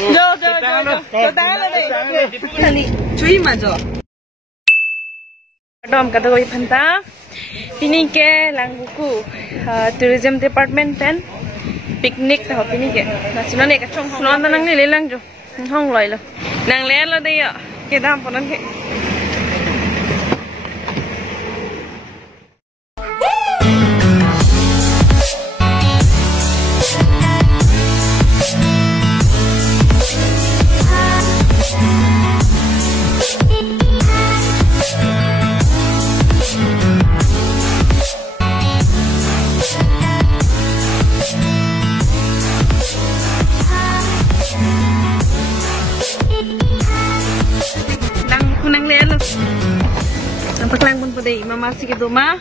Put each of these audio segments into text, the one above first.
저 나가래. 아니 주의 맞아. Dom kata koi phanta pini ke langguku tourism department pen picnic ta pini ke nasina ne ka chong hong non nang le lang jo hong loi lo nang le lo de ya ke dam ponan ke Paklang pun pada mama masih ke rumah.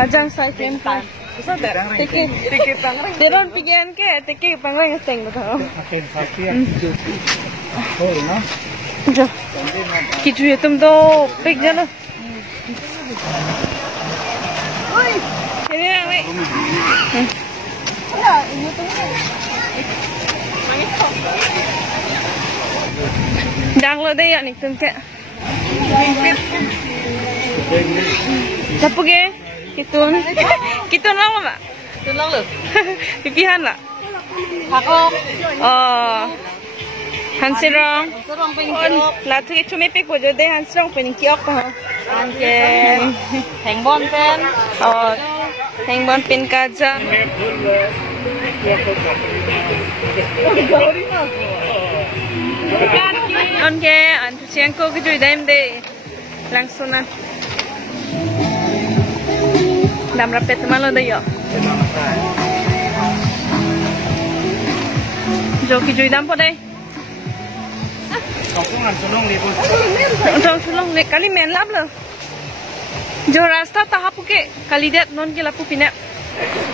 Ajang saya kempa. Tiket panggang. Teron pikiran ke tiket panggang yang teng betul. Jo. Kicu ya tum do pik jano. Oi. Ini apa? Ya, ini tuh. Đang lo đây ạ, nịch tương kẹ. Tapi ke? Kitun lang ba? Kitun lang lo. Pipihan la. Ako. Hansirong. La tu ke cumi pik bojo de hansirong pening kiok pa. Anke. Hengbon pen. Hengbon pen kaja. Oke, antu siangko kejuy daim de langsunan. Dam rapet malo de yo. Jo kejuy dam po dai. Tong sulong le kali men lap lo. Jo rasta tahapu ke kali det non ke lapu pinap.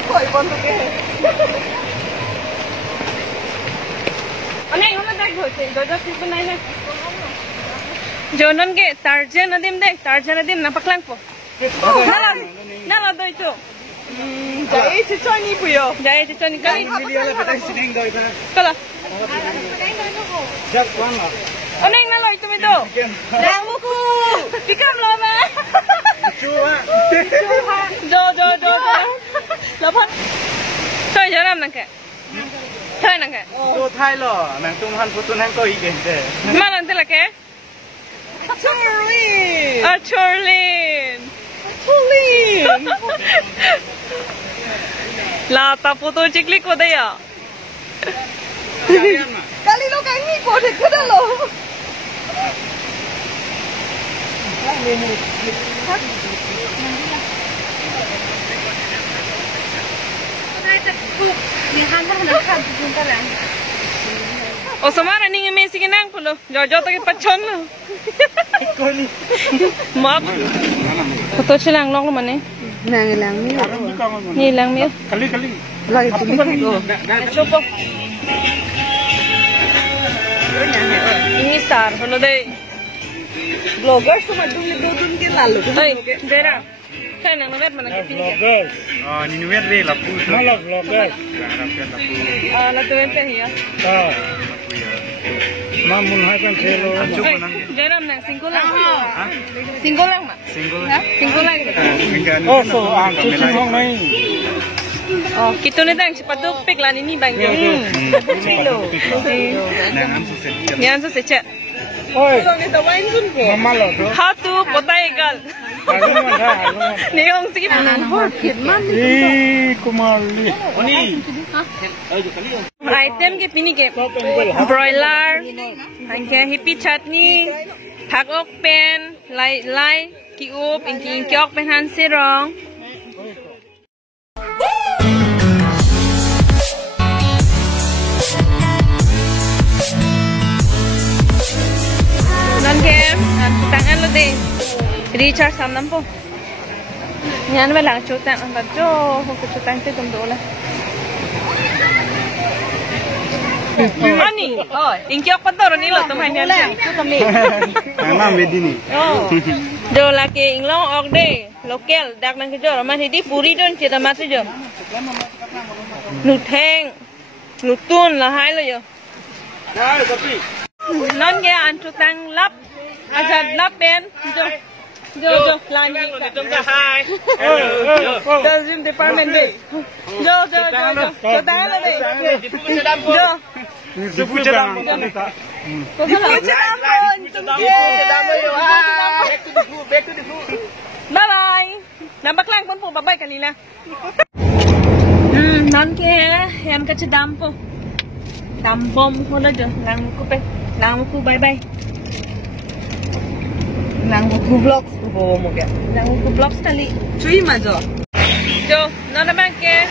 Koi bon to ke. Aneh, mana dah goseh, doja sih benai nak. Jonon ke tarjan adim nampak lang po. Nala doi tu. Jai cincin ni puyo. Jai cincin ni kali. Kalau. Aneh nala itu itu. Dah buku. Tikam lo na. Jo. Lepas. Toy jalan nak ke? Thay nang ke? Tôi thay lo, nang tung han putun han ko igente. Mana nanti lagi? Charlene. Charlene. Lah, tak foto ciklik ko daya. Kali lo kangi ko de kada lo. O samara ninge mesi ke nang pulo. Jojo to ke pachon lo. Ikoni. Map. Foto chilang long lo mane. Nang mi. Ni lang mi. Kali. Lagi tu. Coba. Ini star pulo deh. Blogger semua dun ke lalu. Dera. Kan yang nuwet mana ke sini? Vlogger. Ni nuwet deh lapu. Malah vlogger. Lalu apa ya? Mamun hakan selo. Jaram nang single lang. Single lang mak. Single lang. Oh so kucing hong nai. Oh kita ni tang sepatu pik lah ni bang. Kilo. Ngan su secet. Oi. Mama lo tu. How to potai gal. Neong sikit. Kumali. Item ke pini ke broiler, angke hippie chutney, thakok pen, lai kiup, inki kiok pen han sirong. Nangke, tangan lo deh. Recharge samnam po. Nyan ba lang chutan ang badjo, ko chutan te tum dola. Ani, ingkiok patoro nilo tum hanya tu kami. Nama medini. Oh. Do laki inglong ok de, Lokal, dak nang kejo, ramah hidi puri don cita mati jo. Nuteng, nutun lah hai lo yo. Non ke antu tang lap, aja lap ben, jo, lani. Tourism department deh. Jo, tang lo deh. Jo. Dipu cedam. Bye bye. Nampak lang pun po babay kanina. Non ke yan ka cedam po. Tampom ko na jo. Lang ko pe. Lang ko bye bye. Nang ko vlogs po mo kaya. Lang ko vlogs tali. Chui ma jo. Jo, non naman ke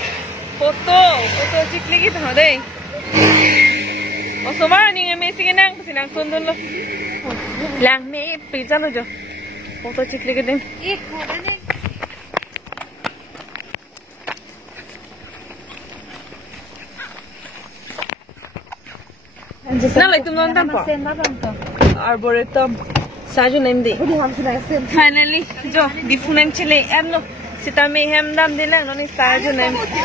foto cikli gitu deh. Oh, semua ni ngambil sinang, sinang sundun lo. Lang me pizza lo jo. Foto cikli gitu. Ik ada nih. Nah, itu nonton po. Arboretum. Saju nanti. Finally, jo di funan chile ano. Sita me hem dam dilang no ni saju nanti.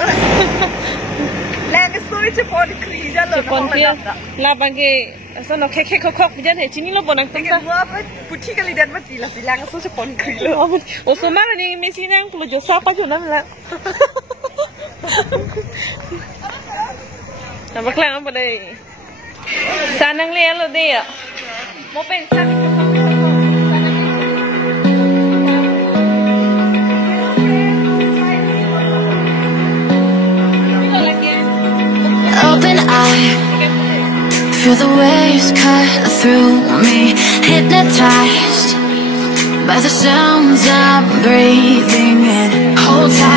Lang story cepon kriya lo. Cepon kriya. La bagi sono kek kok bijan he chini lo bonang tengah buat puti kali dan mati lah lang so cepon kriya. O so mara ni mesi nang pulo jo sapa jo nam la. Nampak lang apa deh. Sanang lihat lo deh ya. Mau pensar. Open eye, feel the waves cut through me, hypnotized by the sounds I'm breathing in. Hold tight.